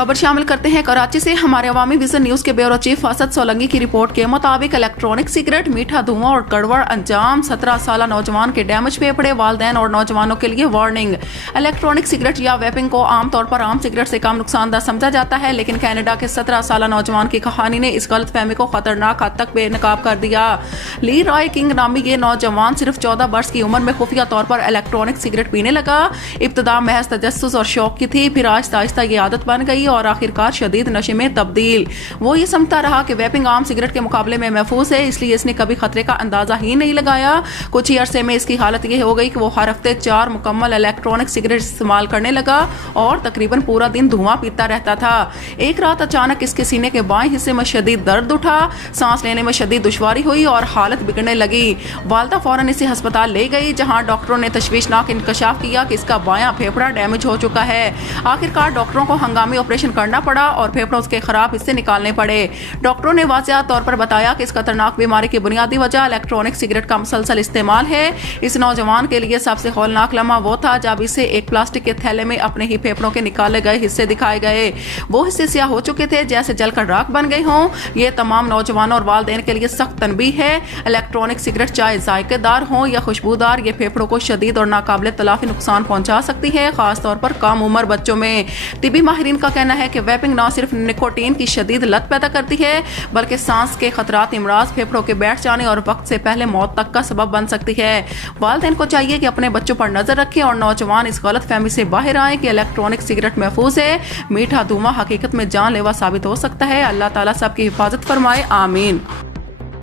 खबर शामिल करते हैं कराची से। हमारे अवामी विजन न्यूज के ब्यूरो चीफ असद सोलंगी की रिपोर्ट के मुताबिक इलेक्ट्रॉनिक सिगरेट, मीठा धुआं और गड़बड़ अंजाम। 17 साल नौजवान के डैमेज फेफड़े। वालिदैन और नौजवानों के लिए वार्निंग। इलेक्ट्रॉनिक सिगरेट या वेपिंग को आमतौर पर आम सिगरेट से कम नुकसानदायक समझा जाता है, लेकिन कनाडा के 17 साल नौजवान की कहानी ने इस गलत फहमी को खतरनाक हद तक बेनकाब कर दिया। ली रॉय किंग नामी ये नौजवान सिर्फ 14 वर्ष की उम्र में खुफिया तौर पर इलेक्ट्रॉनिक सिगरेट पीने लगा। इब्तदा महज तजस्सुस और शौक की थी, फिर आहिस्ता आहिस्ता ये आदत बन गई और आखिरकार शदीद नशे में तब्दील। वो ये समझता रहा कि वेपिंग आम सिगरेट के मुकाबले में महफूज है, इसलिए इसने कभी खतरे का अंदाजा ही नहीं लगाया। कुछ ही अरसे में इसकी हालत ये हो गई कि वो हर हफ्ते 4 मुकम्मल इलेक्ट्रॉनिक सिगरेट इस्तेमाल करने लगा और तकरीबन पूरा दिन धुआं पीता रहता था। एक रात अचानक इसके सीने के बाएं हिस्से में शदीद दर्द उठा, सांस लेने में शदीद दुश्वारी हुई और हालत बिगड़ने लगी। वालदा फौरन इसे अस्पताल ले गई, जहां डॉक्टरों ने तशवीशनाक इंकशाफ किया कि इसका बायां फेफड़ा डैमेज हो चुका है। आखिरकार डॉक्टरों को हंगामी ऑपरेशन करना पड़ा और फेफड़ों के खराब हिस्से निकालने पड़े। डॉक्टरों ने वाज़ेह तौर पर बताया कि इस खतरनाक बीमारी की बुनियादी वजह इलेक्ट्रॉनिक सिगरेट का मुसलसल इस्तेमाल है। इस नौजवान के लिए सबसे हौलनाक लम्हा वो था जब इसे एक प्लास्टिक के थैले में अपने ही फेफड़ों के निकाले गए हिस्से दिखाए गए। वो हिस्से स्याह हो चुके थे, जैसे जलकर राख बन गए हों। ये तमाम नौजवानों और वालिदैन के लिए सख्त तनबीह है। इलेक्ट्रॉनिक सिगरेट चाहे जायकेदार हो या खुशबूदार, ये फेफड़ों को शदीद और नाकाबिले तलाफी नुकसान पहुंचा सकती है, खासतौर पर कम उम्र बच्चों में। तिबी माहिरीन का कहना है कि वेपिंग न सिर्फ निकोटीन की शदीद लत पैदा करती है, बल्कि सांस के खतरात, इमराज, फेफड़ों के बैठ जाने और वक्त से पहले मौत तक का सबब बन सकती है। वालिदैन को चाहिए कि अपने बच्चों पर नजर रखें और नौजवान इस गलत फहमी से बाहर आए कि इलेक्ट्रॉनिक सिगरेट महफूज है। मीठा धुआं हकीकत में जानलेवा साबित हो सकता है। अल्लाह ताला सबकी हिफाजत फरमाए, आमीन।